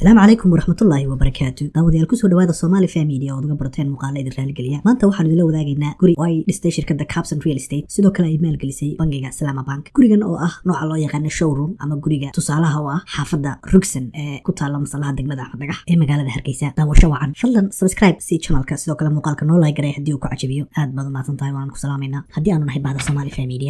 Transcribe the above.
السلام عليكم ورحمة الله وبركاته. داوديال kusoo dhawaada Somali Family oo uga barateen muuqaal idin raali geliya. Maanta waxaan idin la wadaagaynaa guri oo ay dhistay shirkadda Capson Real Estate sidoo kale ay maal gelisay bangiga Salama Bank. Gurigan oo ah nooca loo yaqaan showroom ama guriga tusaalaha oo ah xaafadda Rugsan ee ku taala maslaha degmada Axmedagax ee magaalada Hargeysa. Daawasho wacan. Fadlan subscribe si channelka sidoo kale muuqaalka noo like garay haddii uu ku cajabiyo. Aad baad u mahadsantahay waan ku salaameynaa. Haddii aanu nahay bahda Somali Family.